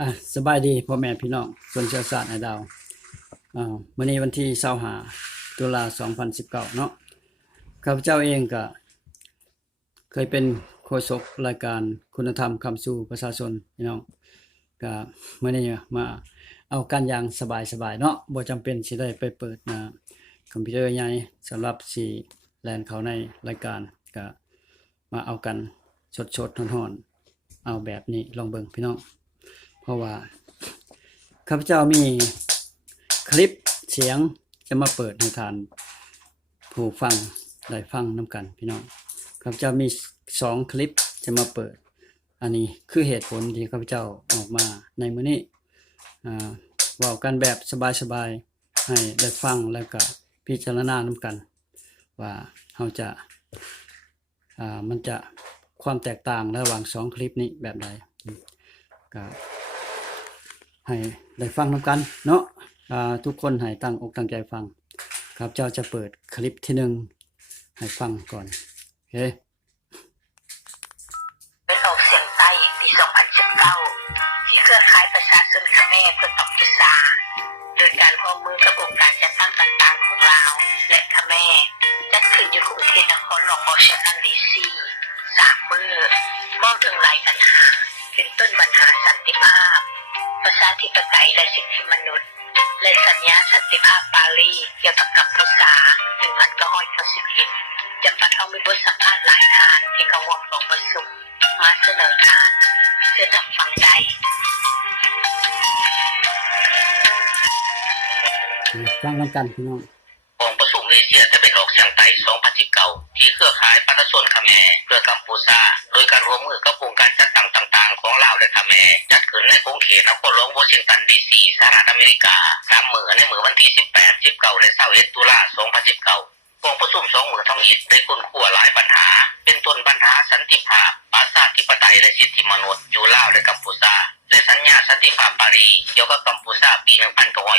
อ่ะสบายดีพ่อแม่พี่น้องส่วนเชื้อชาติไอดาวมื้อนี้วันที่25ตุลา2019เนาะข้าพเจ้าเองก็เคยเป็นโฆษกรายการคุณธรรมคำสู่ประชาชนพี่น้องก็มื้อนี้มาเอากันอย่างสบายๆเนาะบ่จำเป็นสิได้ไปเปิดคอมพิวเตอร์ใหญ่สำหรับสิแล่นเข้าในรายการก็มาเอากันสดๆร้อนๆเอาแบบนี้ลองเบิ่งพี่น้องเพราะว่าข้าพเจ้ามีคลิปเสียงจะมาเปิดให้ทานผู้ฟังได้ฟังนํกันพี่น้องข้าพเจ้ามี2คลิปจะมาเปิดอันนี้คือเหตุผลที่ข้าพเจ้าออกมาในมื้อนี้เว้ากันแบบสบายๆให้ได้ฟังแล้วก็พิจารณานํกันว่าเฮาจะมันจะความแตกต่างระหว่าง2คลิปนี้แบบใดก็ให้ได้ฟังนํกันเนาะทุกคนให้ตั้งอกตั้งใจฟังครับเจ้าจะเปิดคลิปที่1ให้ฟังก่อนโอเคเป็นออกเสียงใต้ปี2019ที่เครือข่ายประชาชนเขมรเพื่อตอบกิจาโดยการร่วมมือกับองค์การจัดตั้งต่างๆของลาวและเขมรจัดขึ้นอยู่กรุงเทพนครหลวงวอชิงตันดีซี3มื้อมองถึงหลายปัญหาเป็นต้นปัญหาสันติภาพประชาธิปไตยและสิทธิมนุษย์และสัญญาสันติภาพปารีสเกี่ยวกับกัมพูชา1991จำเป็นต้องมีบทสัมภาษณ์หลายทานที่เขาร่วมลงประชุมมาเสนอทานเพื่อทำฟังใจฟังกันพี่น้ององค์ประชุมเอเชียตะวันออกเฉียงใต้2019ที่เครือข่ายประชาชนเขมรเพื่อกัมพูชาโดยการร่วมมือกับองค์การจัดตั้งต่างๆของลาวและเขมรจัดขึ้นในกรุงเทพนครหลวงวอชิงตันดีซีสหรัฐอเมริกา3มื้อในมื้อวันที่18 19และ21ตุลาคม2019องค์ประชุม2มื้อทั้งนี้ได้ค้นคว้าหลายปัญหาเป็นต้นปัญหาสันติภาพประชาธิปไตยและสิทธิมนุษย์อยู่ลาวและกัมพูชาและสัญญาสันติภาพปารีสเกี่ยวกับกัมพูชาปี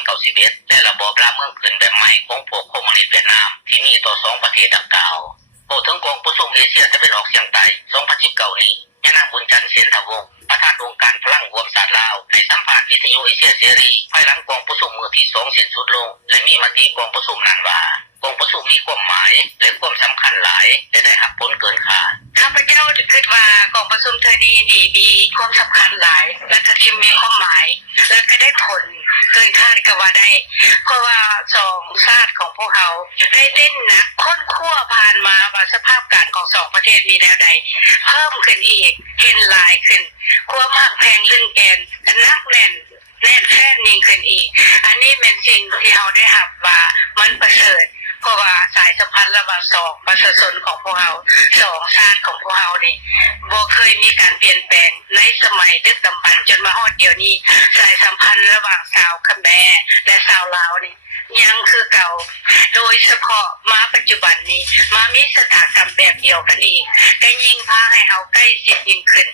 1991และระบอบราเมืองขึ้นแบบใหม่ของพวกคอมมิวนิสต์เวียดนามที่มีต่อ2ประเทศดังกล่าวพูดถึงกองประชุมเอเชียตะวันออกเฉียงใต้2019นี้ยานางบุญจันทร์เสนทวงศ์ประธานองค์การพลังรวมศาสตร์ลาวให้สัมภาษณ์วิทยุเอเชียเสรีภายหลังกองประชุมมื้อที่2สิ้นสุดลงและมีมติกองประชุมนั้นว่ากองประชุมมีความหมายและความสำคัญหลายและได้รับผลเกินคาดข้าพเจ้าคิดว่ากองประชุมเทอนี้มีความสำคัญหลายและก็มีความหมายและก็ได้ผลเกินคาดก็ว่าได้เพราะว่า2ชาติของพวกเขาได้เต้นนะค้นคว้าผ่านมาว่าสภาพการของ2ประเทศมีแนวใดเพิ่มขึ้นอีกเห็นหลายขึ้นความหักแพงลึงแกนนักแน่นแท้นิ่งขึ้นอีกอันนี้เป็นสิ่งที่เราได้รับว่ามันประเสริฐเพราะว่าสายสัมพันธ์ระหว่าง2ประชาชนของพวกเรา2ชาติของพวกเรานี่บ่เคยมีการเปลี่ยนแปลงในสมัยดึกดำบรรพ์จนมาฮอดเดี๋ยวนี้สายสัมพันธ์ระหว่างชาวเขมรและชาวลาวนี่ยังคือเก่าโดยเฉพาะมาปัจจุบันนี้มามีสถานการณ์แบบเดียวกันอีกก็ยิ่งพาให้เฮาใกล้ชิดยิ่งขึ้น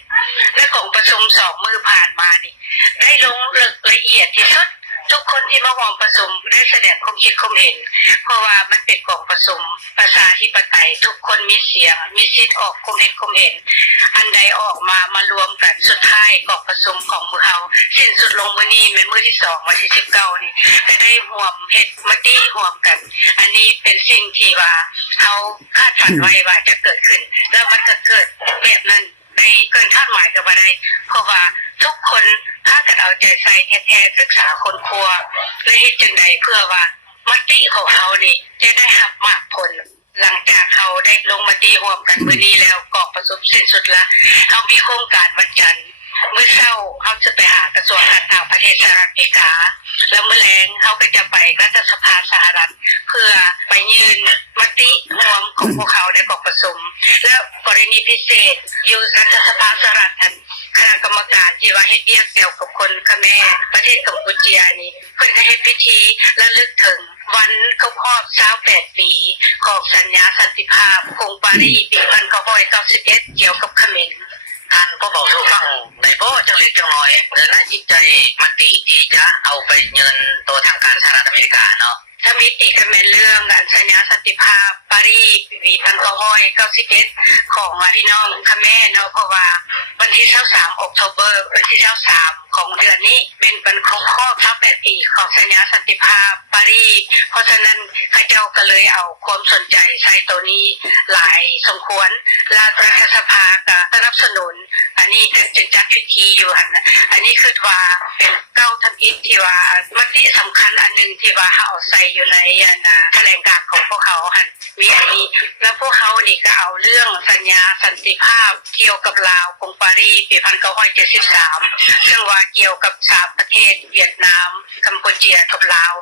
และของประชุม2มื้อผ่านมานี่ได้ลงลึกละเอียดที่สุดทุกคนที่มาร่วมประชุมได้แสดงความคิดความเห็นเพราะว่ามันเป็นกองประชุมประชาธิปไตยทุกคนมีเสียงมีสิทธิ์ออกความเห็นอันใดออกมามารวมกันสุดท้ายกองประชุมของมื้อเฮาสิ้นสุดลงมื้อนี้เป็นมื้อที่2วันที่19นี่ก็ได้ร่วมเฮ็ดมติร่วมกันอันนี้เป็นสิ่งที่ว่าเฮาคาดฝันไว้ว่าจะเกิดขึ้นแล้วมันก็เกิดแบบนั้นในเกินคาดหมายก็บ่ได้เพราะว่าทุกคนถ้าเกิดเอาใจใส่แท้ๆศึกษาคนครัวและเฮ็ดจังได๋เพื่อว่ามติของเฮานี่จะได้รับมากผลหลังจากเฮาได้ลงมติร่วมกันมื้อนี้แล้วก็ประสบสิ้นสุดละเฮามีโครงการวันจันทร์มื้อเช้าเฮาจะไปหากระทรวงการต่างประเทศสหรัฐอเมริกาแล้วมื้อแลงเฮาก็จะไปรัฐสภาสหรัฐเพื่อไปยื่นมติร่วมของพวกเขาในกองประชุมแล้วกรณีพิเศษอยู่รัฐสภาสหรัฐคณะกรรมการที่ว่าเฮ็ดเกี่ยวกับคนเขมรประเทศกัมพูชานี่เพิ่นก็เฮ็ดพิธีระลึกถึงวันครบรอบ28ปีของสัญญาสันติภาพกรุงปารีสปี1991เกี่ยวกับเขมรท่านก็บอกสู่ฟังในบ่จังเล็กจังน้อยเดินหน้าจิตใจมติที่จะเอาไปยืนตัวทางการสหรัฐอเมริกาเนาะถ้ามีติก็เป็นเรื่องสัญญาสันติภาพปารีสปี1991ของพี่น้องเขมรเนาะเพราะว่าวันที่23 อกโทเบอร์วันที่23ข ของเดือนนี้เป็นครบรอบ28ปีของสัญญาสันติภาพปารีสเพราะฉะนั้นข้าเจ้าก็เลยเอาความสนใจใส่ตัวนี้หลายสมควรและรัฐสภาก็สนับสนุนอันนี้ก็จะจัดพิธีอยู่หั่นน่ะอันนี้คือว่าเป็นเก้าทำอิฐที่ว่ามติสำคัญอันนึงที่ว่าเฮาเอาใส่อยู่ในแถลงการณ์ของพวกเขาหั่นมีอันนี้แล้วพวกเขานี่ก็เอาเรื่องสัญญาสันติภาพเกี่ยวกับลาวกรุงปารีสปี1973ซึ่งว่าเกี่ยวกับ3ประเทศเวียดนามกัมพูชากับลาว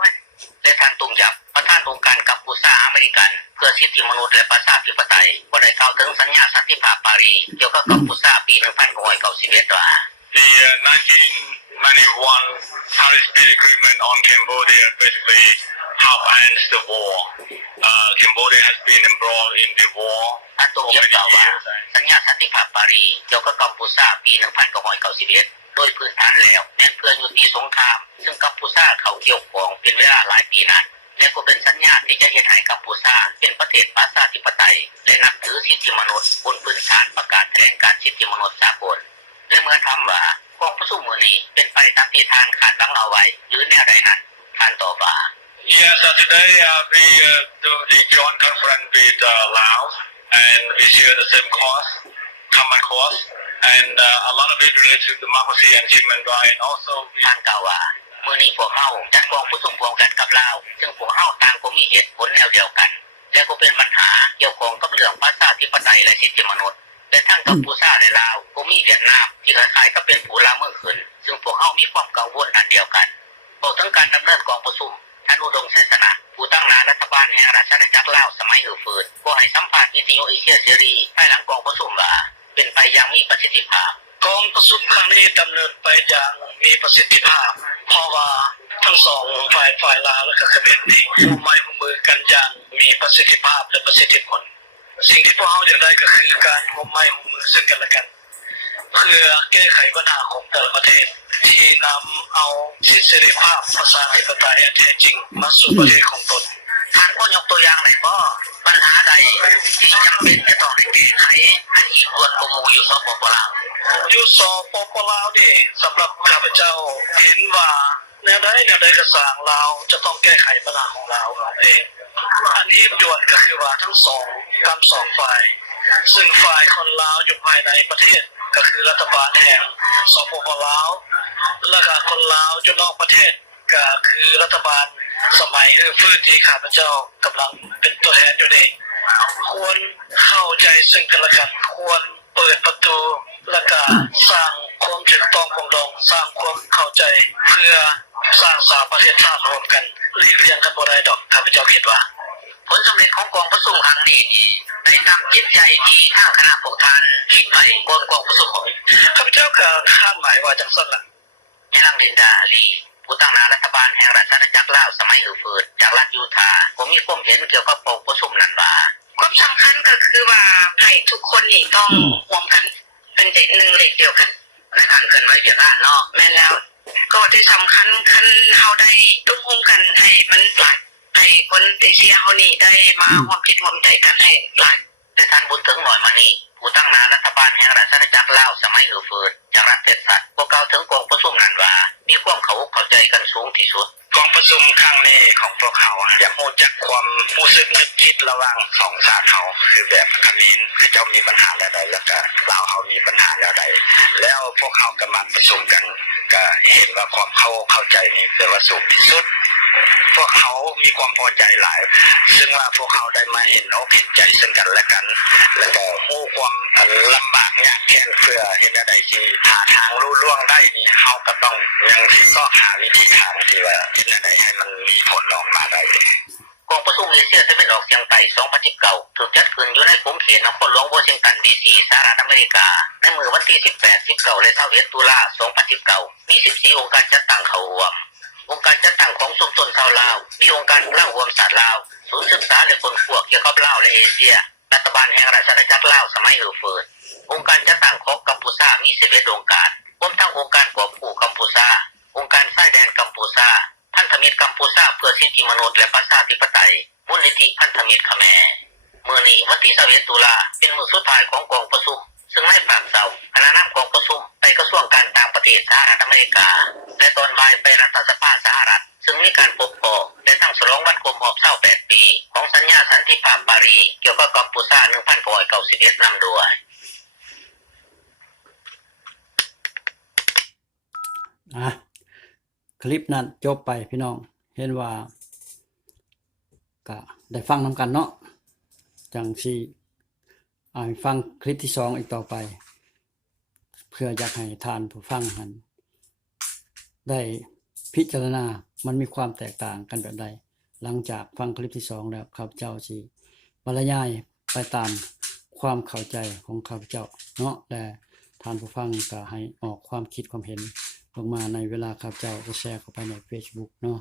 และท่านตุงยับประธานองค์การกัมพูชาอเมริกันเพื่อสิทธิมนุษย์และประชาธิปไตยก็ได้กล่าวถึงสัญญาสันติภาพปารีสเกี่ยวกับกัมพูชาปี1991ว่า The 1991 Paris Peace Agreement on Cambodia basically help ends the war. Cambodia has been embroiled in the war ท่านตุงยับกล่าวว่าสัญญาสันติภาพปารีสเกี่ยวกับกัมพูชาปี1991โดยพื้นฐานแล้วแม้นเพื่อยุติสงครามซึ่งกัมพูชาเข้าเกี่ยวข้องเป็นเวลาหลายปีนั้นและก็เป็นสัญญาที่จะเฮ็ดให้กัมพูชาเป็นประเทศประชาธิปไตยและนับถือสิทธิมนุษย์บนพื้นฐานประกาศแถลงการสิทธิมนุษย์สากลและเมื่อถามว่ากองประชุมมื้อนี้เป็นไปตามที่ท่านคาดหวังเอาไว้หรือแนวใดนั้นท่านตอบว่า Yes, today we do the joint conference with Laos and we share the same cause, common cause, and a lot of it related to democracy and human rights. And also, ท่านกล่าวว่ามื้อนี้พวกเฮาจัดกองประชุมร่วมกันกับลาวซึ่งพวกเฮาต่างก็มีเหตุผลแนวเดียวกันและก็เป็นปัญหาเกี่ยวข้องกับเรื่องประชาธิปไตยและสิทธิมนุษย์และทั้งกัมพูชาและลาวก็มีเวียดนามที่คล้ายๆกับเป็นผู้ละเมิดขึ้นซึ่งพวกเฮามีความกังวลอันเดียวกันบอกถึงการดำเนินกองประชุมท่านอุดมเสนาผู้ตั้งหน้ารัฐบาลแห่งราชอาณาจักรลาวสมัยฝืนก็ให้สัมภาษณ์วิทยุเอเชียเสรีภายหลังกองประชุมว่าเป็นไปอย่างมีประสิทธิภาพกองประชุมครั้งนี้ดำเนินไปอย่างมีประสิทธิภาพเพราะว่าทั้งสองฝ่ายลาวและเขมรนี่ร่วมมือกันอย่างมีประสิทธิภาพและประสิทธิผลสิ่งที่พวกเราอยากได้ก็คือการร่วมมือซึ่งกันและกันเพื่อแก้ไขปัญหาของแต่ละประเทศที่นำเอาสิทธิเสรีภาพประชาธิปไตยอันแท้จริงมาสู่ประเทศของตนท่านก็ยกตัวอย่างหน่อยบ่ปัญหาใดที่จำเป็นจะต้องแก้ไขอันอีกส่วนบ่หมู่อยู่สปปลาวอยู่สปปลาวนี่สำหรับข้าพเจ้าเห็นว่าแนวใดก็สร้างลาวจะต้องแก้ไขปัญหาของลาวเองอันนี้ด่วนก็คือว่าทั้งสองฝ่ายซึ่งฝ่ายคนลาวอยู่ภายในประเทศก็คือรัฐบาลแห่งสปปลาวและก็คนลาวอยู่นอกประเทศก็คือรัฐบาลสมัยฟื้นที่ข้าพเจ้ากำลังเป็นตัวแทนอยู่นี่ควรเข้าใจซึ่งกันและกันควรเปิดประตูและก็สร้างความถูกต้องปรองดองสร้างความเข้าใจเพื่อสร้างสาประเทศชาติร่วมกันหลีกเลี่ยงกันบ่ได้ดอกข้าพเจ้าคิดว่าผลสำเร็จของกองประชุมครั้งนี้ได้ตามจิตใจที่ทางคณะพวกท่านคิดไว้ก่อนกองประชุมของข้าพเจ้าก็คาดหมายว่าจังซั่นล่ะยะลังลินดาลีผู้ตั้งหน้ารัฐบาลแห่งราชอาณาจักรลาวสมัยฝืนจากรัฐยูทาห์ก็มีความเห็นเกี่ยวกับกองประชุมนั้นว่าความสำคัญก็คือว่าให้ทุกคนนี่ต้องร่วมกันเป็นเด็กหนึ่งเด็กเดียวกันในการเกินไว้เวียดนามเนาะแม่แล้วก็ที่สำคัญคันเฮาได้ร่วมกันให้มันหลายให้คนเอเชียเฮานี่ได้มาร่วมคิดร่วมใจกันให้หลายแต่ท่านบุญถึงหน่อยมานี่ผู้ตั้งหน้ารัฐบาลแห่งราชอาณาจักรลาวสมัยฝืนจากรัฐเท็กซัสก็กล่าวถึงกองประชุมนั้นว่ามีความเข้าใจกันสูงที่สุดกองประชุมครั้งนี้ของพวกเขาอยากรู้จักความรู้สึกนึกคิดระหว่างสองชาติเขาคือแบบเขมรคือเจ้ามีปัญหาแล้วใดแล้วก็ลาวเขามีปัญหาแล้วใดแล้วพวกเขาก็มาประชุมกันก็เห็นว่าความเข้าใจนี้เป็นว่าสูงที่สุดพวกเขามีความพอใจหลายซึ่งว่าพวกเขาได้มาเห็นอกเห็นใจซึ่งกันและกันแล้วก็รู้ความลำบากยากแค้นเพื่อเห็นอะไรที่หาทางรู้ล่วงได้นี่เขาก็ต้องยังก็หาวิธีทางที่ว่าเห็นอะไรให้มันมีผลออกมาได้กองประชุมเอเชียตะวันออกเฉียงใต้2019ถูกจัดขึ้นอยู่ในกรุงเขตนครหลวงวอชิงตันดีซีสหรัฐอเมริกาในมื้อวันที่18 19และ21ตุลาคม2019มี14องค์การจัดตั้งเข้าร่วมองค์การจัดตั้งของชุมชนชาวลาวมีองค์การพลังรวมศาสตร์ลาวศูนย์ศึกษาและคนพวกเกี่ยวกับลาวและเอเชียรัฐบาลแห่งราชอาณาจักรลาวสมัยฝืนองค์การจัดตั้งของกัมพูชามี11องค์การรวมทั้งองค์การกอบกู้กัมพูชาองค์การชายแดนกัมพูชาพันธมิตรกัมพูชาเพื่อสิทธิมนุษย์และประชาธิปไตยมูลนิธิพันธมิตรเขมรมื้อนี้วันที่21ตุลาเป็นมื้อสุดท้ายของกองประชุมซึ่งในภาคเช้าคณะนำกองประชุมไปกระ ระทรวงการต่างประเทศสหรัฐอเมริกาและตอนบ่ายไปรัฐสภาสหรัฐซึ่งมีการพบปะและตั้งฉลองวันครบรอบ28 ปีของสัญญาสันติภาพปารีสเกี่ยวกับกัมพูชา1991นำด้วยคลิปนั้นจบไปพี่น้องเห็นว่าก็ได้ฟังนำกันเนาะจังสิฟังคลิปที่2อีกต่อไปเพื่ออยากให้ทานผู้ฟังหันได้พิจารณามันมีความแตกต่างกันแบบใดหลังจากฟังคลิปที่2แล้วข้าพเจ้าสิบรรยายไปตามความเข้าใจของข้าพเจ้าเนาะและทานผู้ฟังก็ให้ออกความคิดความเห็นลงมาในเวลาข้าพเจ้าจะแชร์เข้าไปใน Facebook เนาะ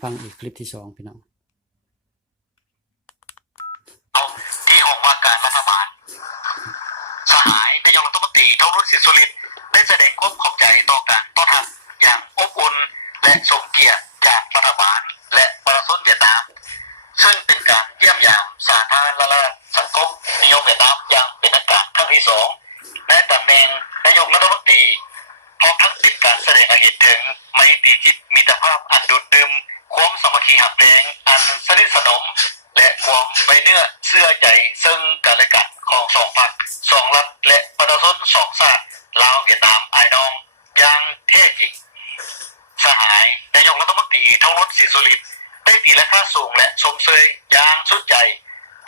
ฟังอีกคลิปที่2พี่น้องที่ห้องว่าการรัฐบาลสหายนายกรัฐมนตรีทรุ่นศิลป์สุรินทร์ได้แสดงความขอบใจต่อการต้อนรับอย่างอบอุ่นและสมเกียรติจากรัฐบาลและประชาชนเวียดนามซึ่งเป็นการเยี่ยมยามสาธารณรัฐสังคมนิยมเวียดนามอย่างเป็นทางการครั้งที่2ในตำแหน่งนายกรัฐมนตรีพร้อมทั้งเป็นการแสดงให้เห็นถึงไมตรีจิตมิตรภาพอันดุจดื่มความสามัคคีหักแพงอันสนิทสนมและความไว้เนื้อเชื่อใจซึ่งกันและกันของ2พรรค2รัฐและประชาชน2ชาติลาวเวียดนามอ้ายน้องอย่างแท้จริงสหายนายกรัฐมนตรีทรุ่นศิลป์สุรินทร์ได้ตีราคาสูงและชมเชยอย่างสุดใจ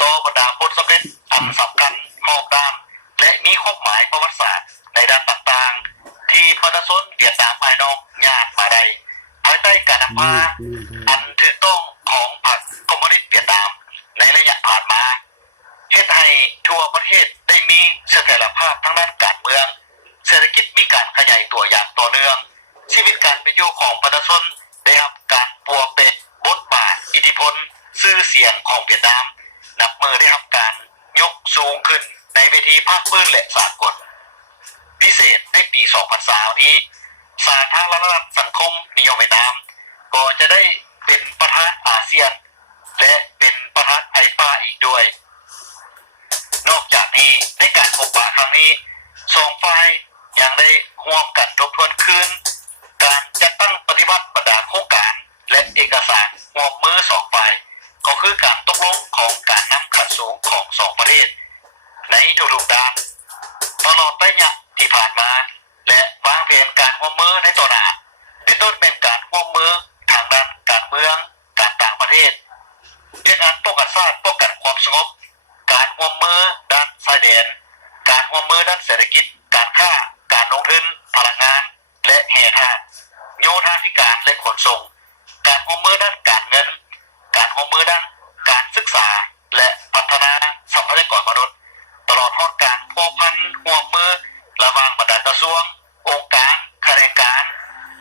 ต่อบรรดาผลสำเร็จอันสำคัญรอบด้านและมีความหมายประวัติศาสตร์ในด้านต่างๆที่ประชาชนเวียดนามอ้ายน้องญาติมาได้ภายใต้การนำพาอันถูกต้องของพรรคคอมมิวนิสต์เวียดนามในระยะผ่านมาเฮ็ดให้ทั่วประเทศได้มีเสถียรภาพทางด้านการเมืองเศรษฐกิจมีการขยายตัวอย่างต่อเนื่องชีวิตการเป็นอยู่ของประชาชนได้รับการปัวเป็ดบทบาทอิทธิพลชื่อเสียงของเวียดนามนับมือได้รับการยกสูงขึ้นในเวทีภาคพื้นและสากลพิเศษในปี2020นี้สาธารณรัฐสังคมนิยมเวียดนามก็จะได้เป็นประธานอาเซียนและเป็นประธานไอปาอีกด้วยนอกจากนี้ในการพบปะครั้งนี้2ฝ่ายยังได้ร่วมกันทบทวนคืนการจัดตั้งปฏิบัติบรรดาโครงการและเอกสารร่วมมือ2ฝ่ายก็คือการตกลงของการนำขั้นสูงของ2ประเทศในทุกๆด้านตลอดระยะที่ผ่านมาและวางแผนการร่วมมือในต่อหน้าเป็นต้นเป็นการร่วมมือทางด้านการเมืองการต่างประเทศเป็นงานป้องกันชาติป้องกันความสงบการร่วมมือด้านชายแดนการร่วมมือด้านเศรษฐกิจการค้าการลงทุนพลังงานและแห่ทางโยธาธิการและขนส่งการร่วมมือด้านการเงินการร่วมมือด้านการศึกษาและพัฒนาทรัพยากรมนุษย์ตลอดทอดการพัวพันร่วมมือระหว่างบรรดากระทรวงองค์การข้าราชการ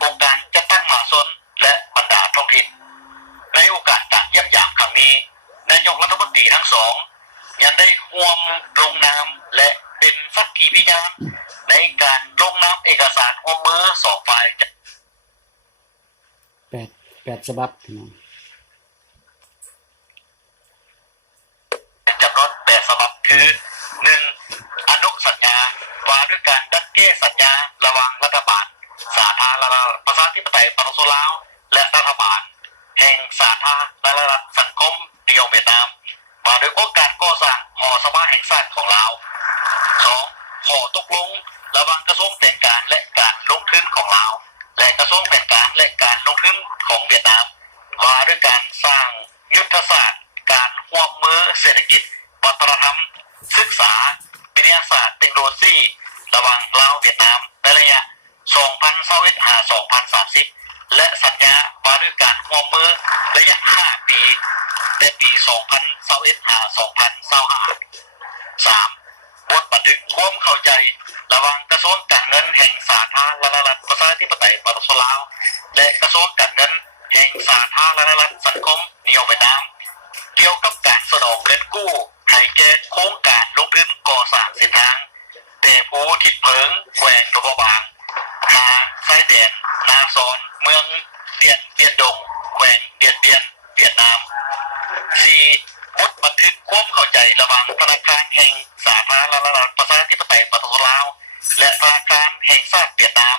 องค์การจัดตั้งมหาชนและบรรดาท้องถิ่นในโอกาสการเยี่ยมยามครั้งนี้นายกรัฐมนตรีทั้งสองยังได้ร่วมลงนามและเป็นสักขีพยานในการลงนามเอกสารร่วมมือ2ฝ่าย8ฉบับพี่น้องจำนวน8ฉบับคือ 1. อนุสัญญาว่าด้วยการดัดแก้สัญญาระหว่างรัฐบาลสาธารณรัฐประชาธิปไตยประชาชนลาวและรัฐบาลแห่งสาธารณรัฐสังคมนิยมเวียดนามว่าด้วยโครงการก่อสร้างหอสภาแห่งชาติของลาว 2. ขอตกลงระหว่างกระทรวงแผนการและการลงทุนของลาวและกระทรวงแผนการและการลงทุนของเวียดนามว่าด้วยการสร้างยุทธศาสตร์การร่วมมือเศรษฐกิจวัฒนธรรมศึกษาวิทยาศาสตร์เทคโนโลยีระหว่างลาวเวียดนามในระยะ 2021-2030 และสัญญาว่าด้วยการร่วมมือระยะ 5 ปีในปี 2021-2025 3. บทบันทึกความเข้าใจระหว่างกระทรวงการเงินแห่งสาธารณรัฐประชาธิปไตยประชาชนลาวและกระทรวงการเงินแห่งสาธารณรัฐสังคมนิยมเวียดนามเกี่ยวกับการสนองเงินกู้ให้แก่โครงการลงทุนก่อสร้างเส้นทางแต่ผู้ทิศเพิงแขวงหลวงพระบางทางชายแดนนาซอนเมืองเดียนดงแขวงเดียนเวียดนาม 4. บทบันทึกความเข้าใจระหว่างธนาคารแห่งสาธารณรัฐประชาธิปไตยประชาชนลาว และธนาคารแห่งชาติเวียดนาม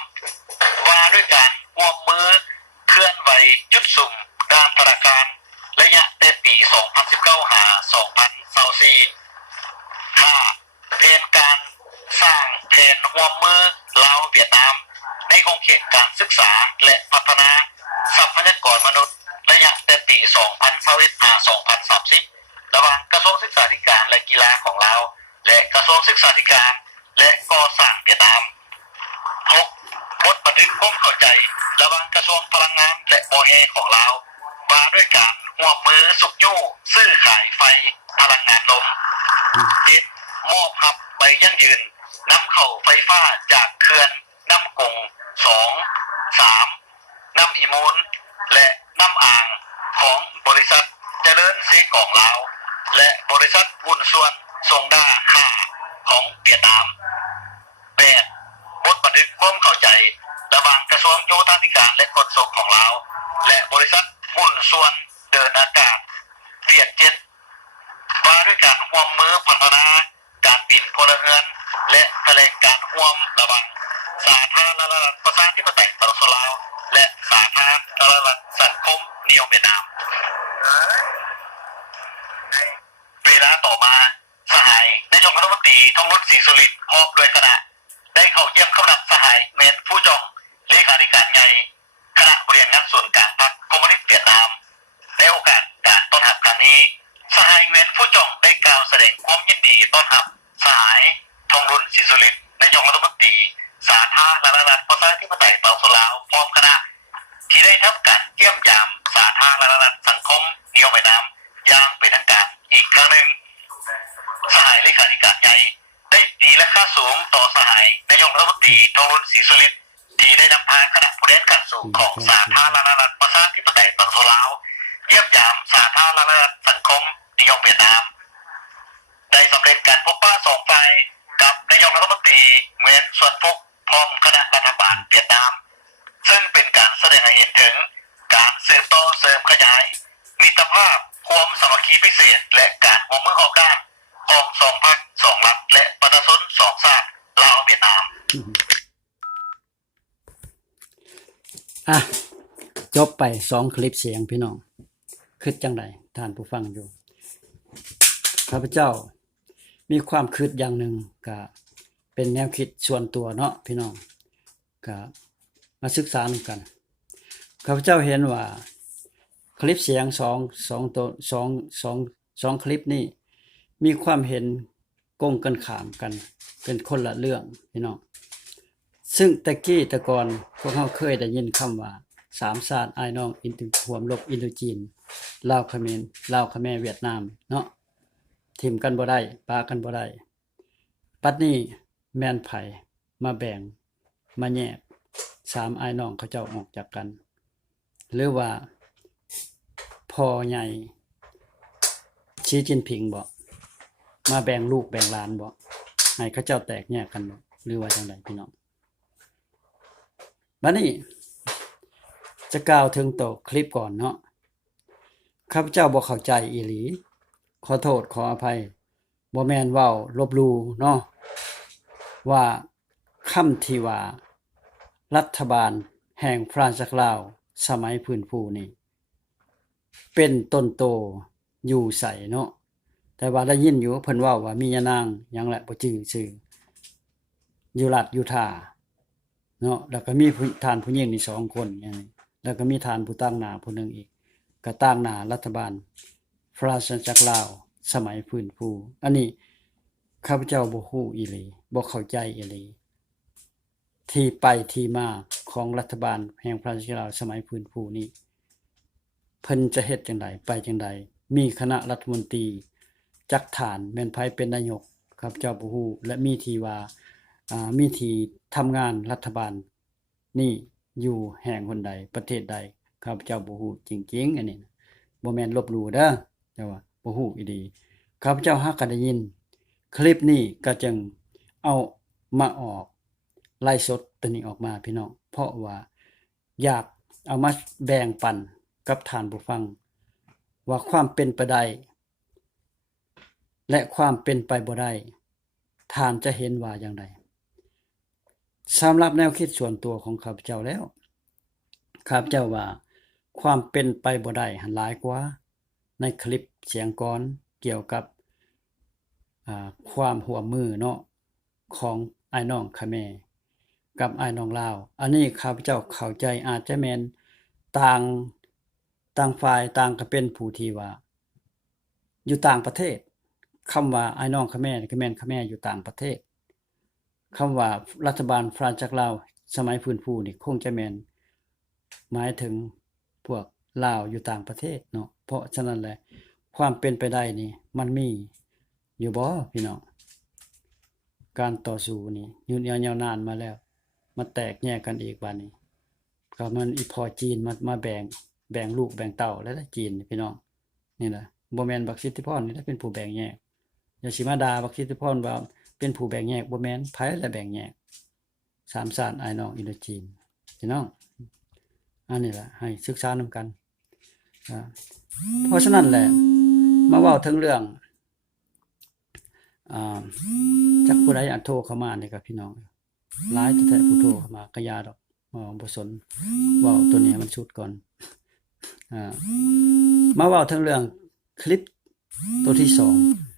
ว่าด้วยการร่วมมือเคลื่อนไหวจุดสุ่มด้านธนาคารระยะแต่ปี 2019 หา 2024 5. แผนการสร้างแผนร่วมมือลาวเวียดนามในขอบเขตการศึกษาและพัฒนาทรัพยากรมนุษย์ระยะแต่ปี 2021 หา 2030 ระหว่างกระทรวงศึกษาธิการและกีฬาของลาวและกระทรวงศึกษาธิการและก่อสร้างเวียดนาม 6. บทบันทึกความเข้าใจระหว่างกระทรวงพลังงานและโอเอของลาวว่าด้วยการร่วมมือสุกยู่ซื้อขายไฟพลังงานลม 7. มอบรับใบยั่งยืนนำเข้าไฟฟ้าจากเขื่อนน้ำกง 2. 3. น้ำอีมูลและน้ำอ่างของบริษัทเจริญเซกองลาวและบริษัทหุ้นส่วนทรงด้า 5 ของเวียดนาม 8. บทบันทึกความเข้าใจระหว่างกระทรวงโยธาธิการและขนส่งของลาวและบริษัทหุ้นส่วนเดินอากาศเวียดเจ็ตว่าด้วยการร่วมมือพัฒนาการบินพลเรือนและแถลงการร่วมระหว่างสาธารณรัฐประชาธิปไตยสปปลาวและสาธารณรัฐสังคมนิยมเวียดนามเวลาต่อมาสหายนายกรัฐมนตรีทองรุ่นศรีสุรินทร์พร้อมด้วยคณะได้เข้าเยี่ยมคำนับสหายเมนผู้จองเลขาธิการใหญ่คณะบริหารงานส่วนกลางพรรคคอมมิวนิสต์เวียดนามในโอกาสการต้อนรับครั้งนี้สหายเมนผู้จองได้กล่าวแสดงความยินดีต้อนรับสหายทองรุ่นศรีสุรินทร์นายกรัฐมนตรีสาธารณรัฐประชาธิปไตยลาวพร้อมคณะที่ได้ทำการเยี่ยมยามสาธารณรัฐสังคมนิยมเวียดนามอย่างเป็นทางการอีกครั้งหนึ่งสหายเลขาธิการใหญ่ได้ตีและค่าสูงต่อสหายนายกรัฐมนตรีทองรุ่นศรีสุรินทร์ที่ได้นำพาคณะผู้แทนการสูงของสาธารณรัฐประชาธิปไตยลาวเยี่ยมยามสาธารณรัฐสังคมนิยมเวียดนามได้สำเร็จการพบปะสองฝ่ายกับนายกรัฐมนตรีเหมือนส่วนพกพร้อมคณะรัฐบาลเวียดนามซึ่งเป็นการแสดงให้เห็นถึงการสืบต่อเสริมขยายมิตรภาพความสามัคคีพิเศษและการร่วมมือออกด้านของสองพรรคสองรัฐและประชาชนสองชาติลาวเวียดนาม อ่ะจบไป2คลิปเสียงพี่น้องคิดจังไดท่านผู้ฟังอยู่ข้าพเจ้ามีความคิดอย่างหนึ่งก็เป็นแนวคิดส่วนตัวเนาะพี่น้องก็มาศึกษากันข้าพเจ้าเห็นว่าคลิปเสียง2คลิปนี้มีความเห็นกงกันข้ามกันเป็นคนละเรื่องพี่น้องซึ่งแต่ก่อนพวกเราเคยได้ยินคำว่าสามชาติอ้ายน้องอินโดรวมลบอินโดจีนลาวเขมรเวียดนามเนาะทิ่มกันบ่ได้ปากันบ่ได้ปัดนี้แม่นไผมาแบ่งมาแยกสามอ้ายน้องเขาเจ้าออกจากกันหรือว่าพ่อใหญ่ชีจิ้นผิงบ่มาแบ่งลูกแบ่งหลานบ่ให้เขาเจ้าแตกแยกกันบ่หรือว่าจังไดพี่น้องบัดนี้จะกล่าวถึงตัวคลิปก่อนเนาะข้าพเจ้าบ่เข้าใจอีหลีขอโทษขออภัยบ่แม่นเว้าลบหลู่เนาะว่าคำที่ว่ารัฐบาลแห่งพระราชลาวสมัยพื้นผู้นี่เป็นต้นโตอยู่ใสเนาะแต่ว่าได้ยินอยู่เพิ่นเว้าว่ามียานางหยังแหละบ่จื้อชื่ออยู่รัฐอยู่ท่าเนาะแล้วก็มีทานผู้หญิงนี่2คนอย่างนี้แล้วก็มีทานผู้ตั้งหน้าผู้หนึงอีกก็ตั้งหน้ารัฐบาลพระราชจักรลาวสมัยพื้นผู้อันนี้ข้าพเจ้าบ่ฮู้อีหลีบ่เข้าใจอีหลีที่ไปที่มาของรัฐบาลแห่งพระราชจักรลาวสมัยพื้นผู้นี้เพิ่นจะเฮ็ดจังไดไปจังไดมีคณะรัฐมนตรีจักฐานแม่นไผเป็นนายกข้าพเจ้าบ่ฮู้และมีที่ว่ามีที่ทำงานรัฐบาลนี่อยู่แห่งหนใดประเทศใดข้าพเจ้าบ่ฮู้จริงๆอันนี้บ่แม่นลบหลู่เด้อแต่ว่าบ่ฮู้อีหลีข้าพเจ้าฮักก็ได้ยินคลิปนี้ก็จึงเอามาออกไลฟ์สดตัวนี้ออกมาพี่น้องเพราะว่าอยากเอามาแบ่งปันกับท่านผู้ฟังว่าความเป็นไปได้และความเป็นไปบ่ได้ท่านจะเห็นว่าอย่างไร สำหรับแนวคิดส่วนตัวของข้าพเจ้าแล้วข้าพเจ้าว่าความเป็นไปบ่ได้หันหลายกว่าในคลิปเสียงก่อนเกี่ยวกับความร่วมมือเนาะของอ้ายน้องเขมรกับอ้ายน้องลาวอันนี้ข้าพเจ้าเข้าใจอาจจะแม่นต่างฝ่ายต่างก็เป็นผู้ที่ว่าอยู่ต่างประเทศคำว่าอ้ายน้องเขมรก็แม่นเขมรอยู่ต่างประเทศคำว่ารัฐบาลฟรานซ์จากลาวสมัยฟื้นฟูนี่คงจะแม่นหมายถึงพวกลาวอยู่ต่างประเทศเนาะเพราะฉะนั้นแหละความเป็นไปได้นี่มันมีอยู่บ่พี่น้องการต่อสู้นี่ยืนยาวนานมาแล้วมาแตกแยกกันอีกบัดนี้ก็มันอีพอจีนมาแบ่งลูกแบ่งเต้าแล้วจีนพี่น้องนี่แหละบ่แม่นบักสิทธิพรนี่แหละเป็นผู้แบ่งแยกอย่าสิมาด่าบักสิทธิพรว่าเป็นผู้แบ่งแยกบ่แม่นไผแหละแบ่งแยกสามชาติอ้ายน้องอินโดจีนพี่น้องอันนี้ล่ะให้ศึกษานำกันเพราะฉะนั้นแหละมาเว้าถึงเรื่องจักผู้ใดอยากโทรเข้ามานี่ก็พี่น้องหลายแท้ๆผู้โทรเข้ามาก็อย่าดอกบ่สนเว้าตัวนี้มันสุดก่อนมาเว้าถึงเรื่องคลิปตัวที่2